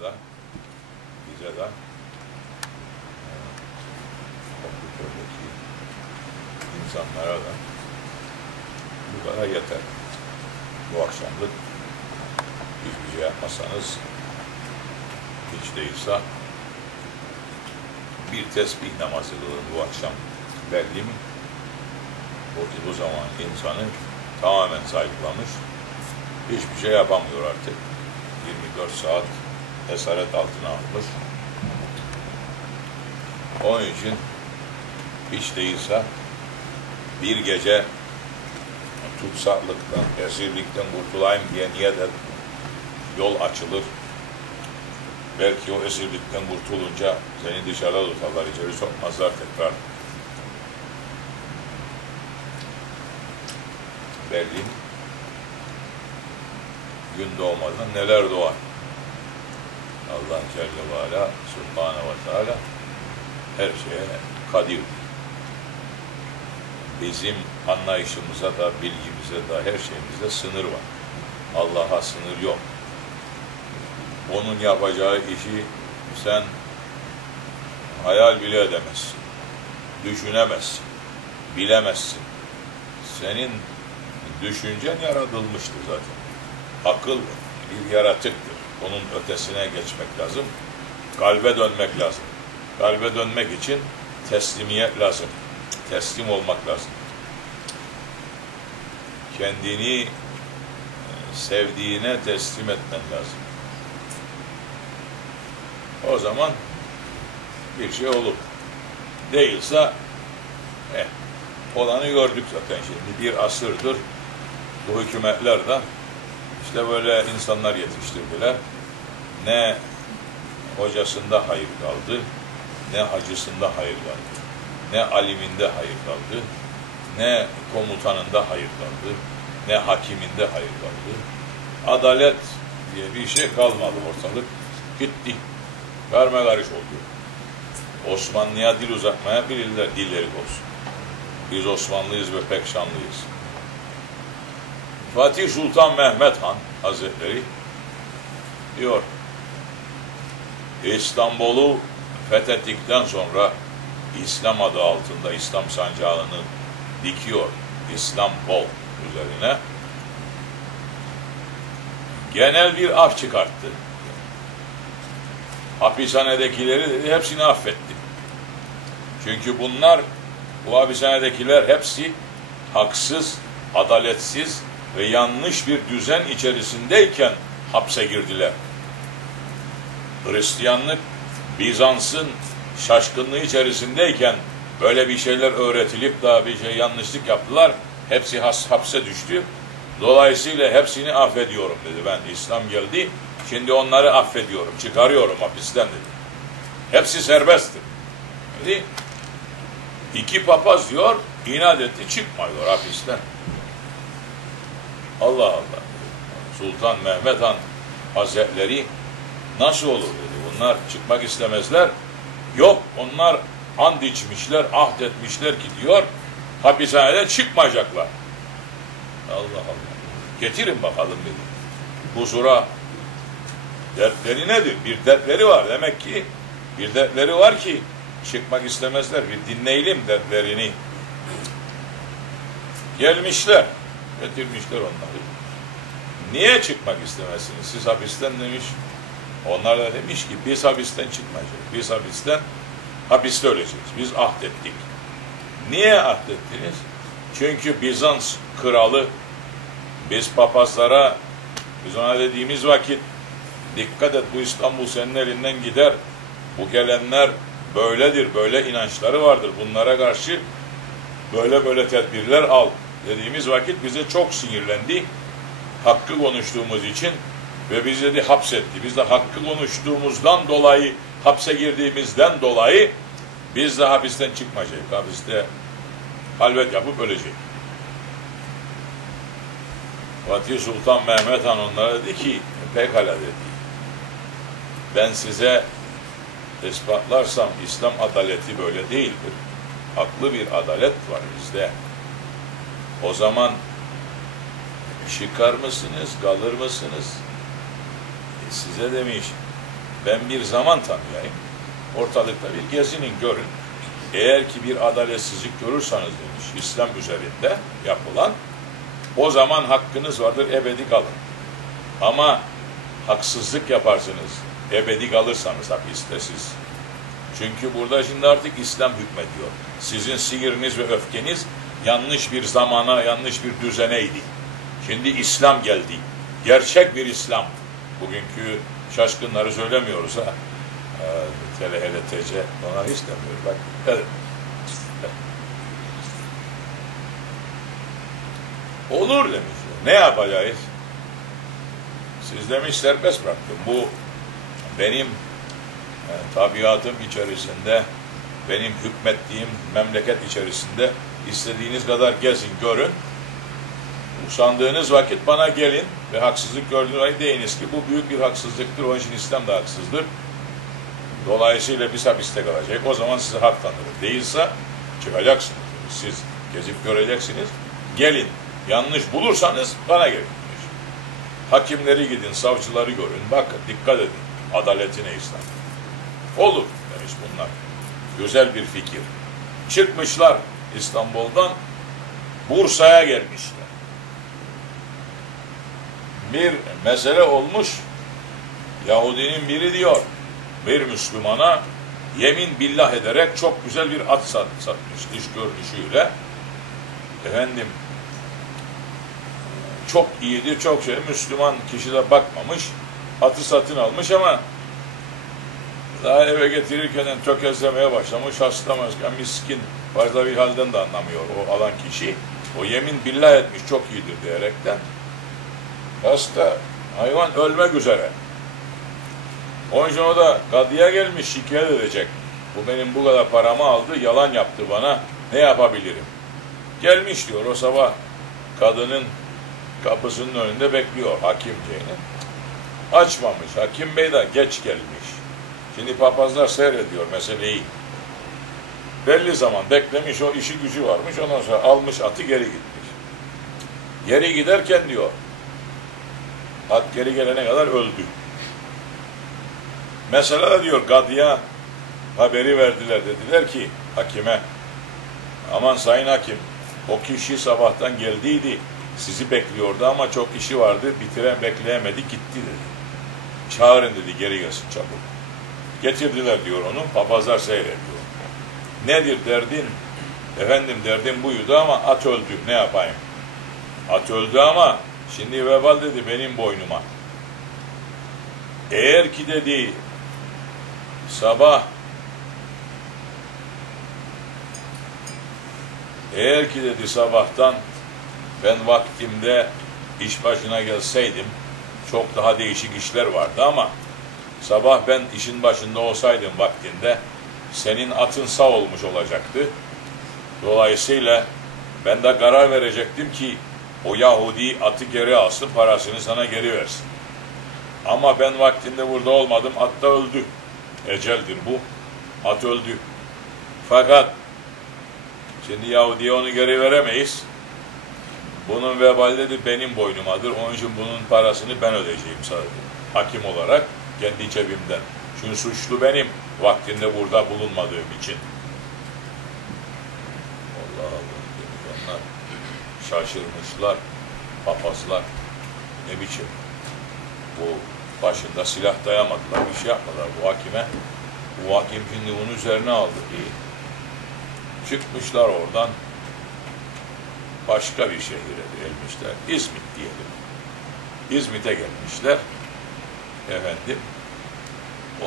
de e, komputördeki insanlara da bu kadar yeter. Bu akşamlık hiçbir şey yapmasanız hiç değilse bir tesbih namazı kılın bu akşam belli mi? Bu, bu zaman insanı tamamen zayıflamış. Hiçbir şey yapamıyor artık. 24 saat esaret altına almış. Onun için hiç değilse bir gece tutsaklıktan, esirlikten kurtulayım diye niyet et. Yol açılır. Belki o esirlikten kurtulunca seni dışarıda tutarlar, içeri sokmazlar tekrar. Berlin gün doğmadan neler doğar? Allah Celle ve Ala, ve Teala her şeye kadir. Bizim anlayışımıza da, bilgimize de, her şeyimize sınır var. Allah'a sınır yok. Onun yapacağı işi sen hayal bile edemezsin. Düşünemezsin. Bilemezsin. Senin düşüncen yaratılmıştır zaten. Akıl bir yaratıktır. Onun ötesine geçmek lazım. Kalbe dönmek lazım. Kalbe dönmek için teslimiyet lazım. Teslim olmak lazım. Kendini e, sevdiğine teslim etmen lazım. O zaman bir şey olur. Değilse eh, olanı gördük zaten şimdi. Bir asırdır bu hükümetler de işte böyle insanlar yetiştirdiler. Ne hocasında hayır kaldı, ne hacısında hayır kaldı, ne aliminde hayır kaldı, ne komutanında hayır kaldı, ne hakiminde hayır kaldı. Adalet diye bir şey kalmadı ortalık. Gitti. Karma karış oldu. Osmanlı'ya dil uzatmaya bilirler, dilleri olsun. Biz Osmanlıyız ve pek şanlıyız. Fatih Sultan Mehmet Han Hazretleri diyor İstanbul'u fethettikten sonra İslam adı altında İslam sancağını dikiyor İslam bol üzerine genel bir af çıkarttı. Hapishanedekileri hepsini affetti. Çünkü bunlar bu hapishanedekiler hepsi haksız, adaletsiz ve yanlış bir düzen içerisindeyken hapse girdiler. Hristiyanlık Bizans'ın şaşkınlığı içerisindeyken böyle bir şeyler öğretilip daha bir şey yanlışlık yaptılar. Hepsi has, hapse düştü. Dolayısıyla hepsini affediyorum dedi. Ben İslam geldi. Şimdi onları affediyorum. Çıkarıyorum hapisten dedi. Hepsi serbesttir. Dedi. İki papaz diyor, inat etti çıkmıyor hapisten. Allah Allah. Sultan Mehmet Han Hazretleri nasıl olur dedi. Bunlar çıkmak istemezler. Yok onlar and içmişler, ahd etmişler ki diyor hapishaneden çıkmayacaklar. Allah Allah. Getirin bakalım dedi. Huzura dertleri nedir? Bir dertleri var. Demek ki bir dertleri var ki çıkmak istemezler. Bir dinleyelim dertlerini. Gelmişler. Getirmişler onları. Niye çıkmak istemezsiniz? Siz hapisten demiş. Onlar da demiş ki biz hapisten çıkmayacağız. Biz hapisten hapiste öleceğiz. Biz ahdettik. Niye ahdettiniz? Çünkü Bizans kralı biz papazlara biz ona dediğimiz vakit dikkat et bu İstanbul senin elinden gider. Bu gelenler böyledir, böyle inançları vardır. Bunlara karşı böyle böyle tedbirler al dediğimiz vakit bize çok sinirlendi. Hakkı konuştuğumuz için ve bizi dedi hapsetti. Biz de hakkı konuştuğumuzdan dolayı, hapse girdiğimizden dolayı biz de hapisten çıkmayacağız. Hapiste halvet yapıp ölecek. Fatih Sultan Mehmet Han onlara dedi ki pekala dedi. Ben size ispatlarsam İslam adaleti böyle değildir. Haklı bir adalet var bizde. O zaman çıkar mısınız, kalır mısınız? E size demiş, ben bir zaman tanıyayım. Ortalıkta bir gezinin görün. Eğer ki bir adaletsizlik görürseniz demiş İslam üzerinde yapılan o zaman hakkınız vardır ebedi kalın. Ama haksızlık yaparsınız ebedi kalırsanız hapiste siz. Çünkü burada şimdi artık İslam hükmediyor. Sizin siniriniz ve öfkeniz yanlış bir zamana, yanlış bir düzeneydi. Şimdi İslam geldi. Gerçek bir İslam. Bugünkü şaşkınları söylemiyoruz ha. Ee, TLHLTC ona hiç demiyor. Bak, evet. Olur demiş. Ne yapacağız? Siz demiş serbest bıraktım. Bu benim e, tabiatım içerisinde, benim hükmettiğim memleket içerisinde istediğiniz kadar gezin, görün. Usandığınız vakit bana gelin ve haksızlık gördüğünüz vakit deyiniz ki bu büyük bir haksızlıktır, onun için İslam da haksızdır. Dolayısıyla biz hapiste kalacak. O zaman size hak tanırım. Değilse çıkacaksınız. Siz gezip göreceksiniz. Gelin. Yanlış bulursanız bana gelin. Hakimleri gidin, savcıları görün. Bakın, dikkat edin. Adaletine İslam. Olur demiş bunlar. Güzel bir fikir. Çıkmışlar İstanbul'dan Bursa'ya gelmişler. Bir mesele olmuş. Yahudinin biri diyor bir Müslümana yemin billah ederek çok güzel bir at sat, satmış dış görünüşüyle. Efendim çok iyidir, çok şey. Müslüman kişi de bakmamış. Atı satın almış ama daha eve getirirken tökezlemeye başlamış. Hasta miskin, bir halden de anlamıyor o alan kişi. O yemin billah etmiş çok iyidir diyerekten. Hasta hayvan ölmek üzere. Onun için o da kadıya gelmiş şikayet edecek. Bu benim bu kadar paramı aldı, yalan yaptı bana. Ne yapabilirim? Gelmiş diyor o sabah kadının kapısının önünde bekliyor hakim Ceyn'i. Açmamış. Hakim Bey de geç gelmiş. Şimdi papazlar seyrediyor meseleyi. Belli zaman beklemiş o işi gücü varmış. Ondan sonra almış atı geri gitmiş. Geri giderken diyor at geri gelene kadar öldü. Mesela diyor Gadı'ya haberi verdiler. Dediler ki hakime aman sayın hakim o kişi sabahtan geldiydi. Sizi bekliyordu ama çok işi vardı. Bitiren bekleyemedi gitti dedi. Çağırın dedi geri gelsin çabuk. Getirdiler diyor onu. Papazlar seyrediyor. Nedir derdin? Efendim derdim buydu ama at öldü. Ne yapayım? At öldü ama şimdi vebal dedi benim boynuma. Eğer ki dedi sabah eğer ki dedi sabahtan ben vaktimde iş başına gelseydim çok daha değişik işler vardı ama sabah ben işin başında olsaydım vaktinde senin atın sağ olmuş olacaktı. Dolayısıyla ben de karar verecektim ki o Yahudi atı geri alsın, parasını sana geri versin. Ama ben vaktinde burada olmadım, at da öldü. Eceldir bu. At öldü. Fakat şimdi Yahudi'ye onu geri veremeyiz. Bunun vebali dedi benim boynumadır. Onun için bunun parasını ben ödeyeceğim sadece. Hakim olarak kendi cebimden. Çünkü suçlu benim vaktinde burada bulunmadığım için. Allah Allah demiş onlar. Şaşırmışlar. Papazlar. Ne biçim? Bu başında silah dayamadılar. Bir şey yapmadılar bu hakime. Bu hakim şimdi bunun üzerine aldı. İyi. Çıkmışlar oradan başka bir şehire gelmişler. İzmit diyelim. İzmit'e gelmişler. Efendim,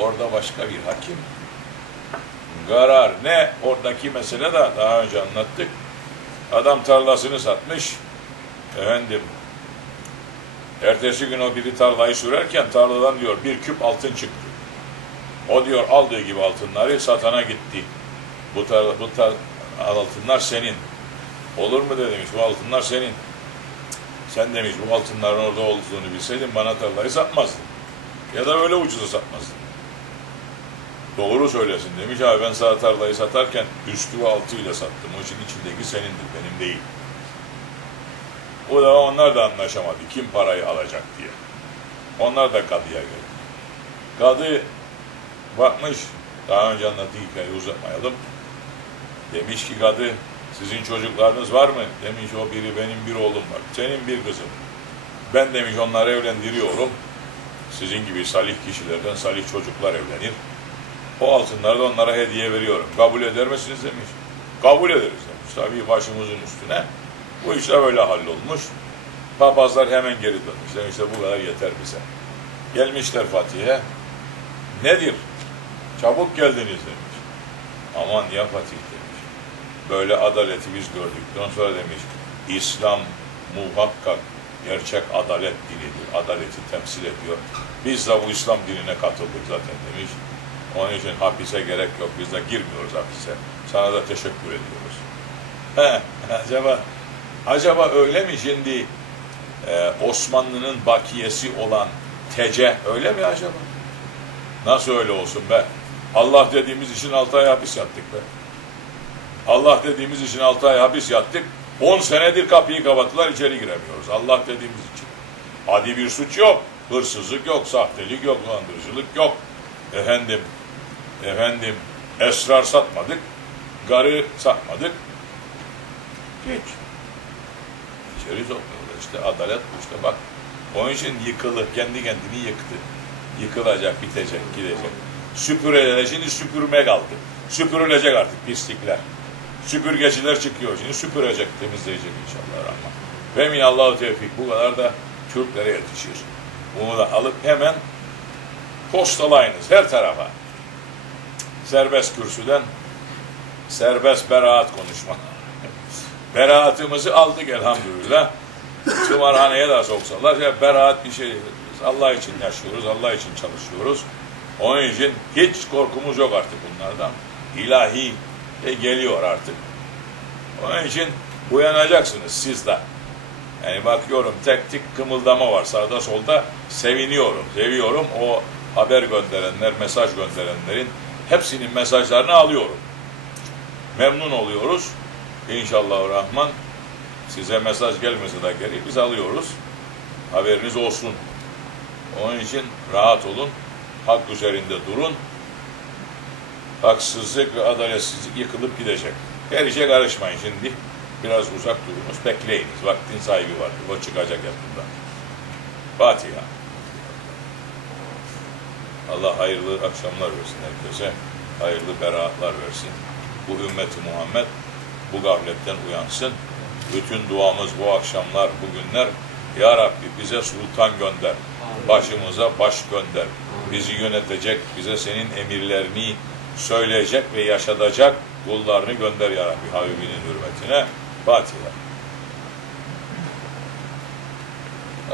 orada başka bir hakim karar ne? Oradaki mesele de daha önce anlattık. Adam tarlasını satmış. Efendim, ertesi gün o biri tarlayı sürerken tarladan diyor bir küp altın çıktı. O diyor aldığı gibi altınları satana gitti. Bu, tar bu tar altınlar senin. Olur mu de demiş bu altınlar senin. Sen demiş bu altınların orada olduğunu bilseydin bana tarlayı satmazdın. Ya da öyle ucuza satmazdın. Doğru söylesin demiş abi ben sana tarlayı satarken üstü ve altıyla sattım. O için içindeki senindir benim değil. O da onlar da anlaşamadı kim parayı alacak diye. Onlar da kadıya geldi. Kadı Bakmış, daha önce anlattığı hikayeyi uzatmayalım. Demiş ki kadı, sizin çocuklarınız var mı? Demiş o biri benim bir oğlum var. Senin bir kızım. Ben demiş onları evlendiriyorum. Sizin gibi salih kişilerden salih çocuklar evlenir. O altınları da onlara hediye veriyorum. Kabul eder misiniz demiş. Kabul ederiz demiş. Tabii başımızın üstüne. Bu işler böyle hallolmuş. Papazlar hemen geri dönmüş. Demişler bu kadar yeter bize. Gelmişler Fatih'e. Nedir? Çabuk geldiniz demiş. Aman ya Fatih demiş. Böyle adaleti biz gördükten sonra demiş. İslam muhakkak gerçek adalet dinidir. Adaleti temsil ediyor. Biz de bu İslam dinine katıldık zaten demiş. Onun için hapise gerek yok. Biz de girmiyoruz hapise. Sana da teşekkür ediyoruz. He, acaba acaba öyle mi şimdi e, Osmanlı'nın bakiyesi olan tece öyle mi acaba? Nasıl öyle olsun be? Allah dediğimiz için 6 ay hapis yattık be. Allah dediğimiz için 6 ay hapis yattık. 10 senedir kapıyı kapattılar içeri giremiyoruz. Allah dediğimiz için. Adi bir suç yok. Hırsızlık yok, sahtelik yok, dolandırıcılık yok. Efendim, efendim esrar satmadık, garı satmadık. Hiç. İçeri sokmuyorlar. İşte adalet bu işte bak. Onun için yıkılır, kendi kendini yıktı. Yıkılacak, bitecek, gidecek. Süpüreler, şimdi süpürme kaldı. Süpürülecek artık pislikler. Süpürgeciler çıkıyor şimdi süpürecek, temizleyecek inşallah rahman. Ve minallahu tevfik bu kadar da Türklere yetişir. Bunu da alıp hemen postalayınız her tarafa. Serbest kürsüden serbest beraat konuşma. Beraatımızı aldık elhamdülillah. Tımarhaneye de soksalar ya beraat bir şey. Allah için yaşıyoruz, Allah için çalışıyoruz. Onun için hiç korkumuz yok artık bunlardan. İlahi de geliyor artık. Onun için uyanacaksınız siz de. Yani bakıyorum tek tek kımıldama var sağda solda. Seviniyorum, seviyorum. O haber gönderenler, mesaj gönderenlerin hepsinin mesajlarını alıyorum. Memnun oluyoruz. İnşallah Rahman size mesaj gelmese de geri biz alıyoruz. Haberiniz olsun. Onun için rahat olun. Hak üzerinde durun. Haksızlık ve adaletsizlik yıkılıp gidecek. Her işe karışmayın şimdi. Biraz uzak durunuz, bekleyiniz. Vaktin sahibi var. O çıkacak yakında. Fatiha. Allah hayırlı akşamlar versin herkese. Hayırlı beraatlar versin. Bu ümmeti Muhammed bu gafletten uyansın. Bütün duamız bu akşamlar, bugünler Ya Rabbi bize sultan gönder. Başımıza baş gönder. Bizi yönetecek, bize senin emirlerini söyleyecek ve yaşatacak kullarını gönder Ya Rabbi Habibinin hürmetine. Fatiha.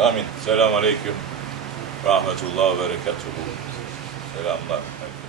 Amin. Selamun Aleyküm. Rahmetullah ve Berekatuhu. Selamlar herkese.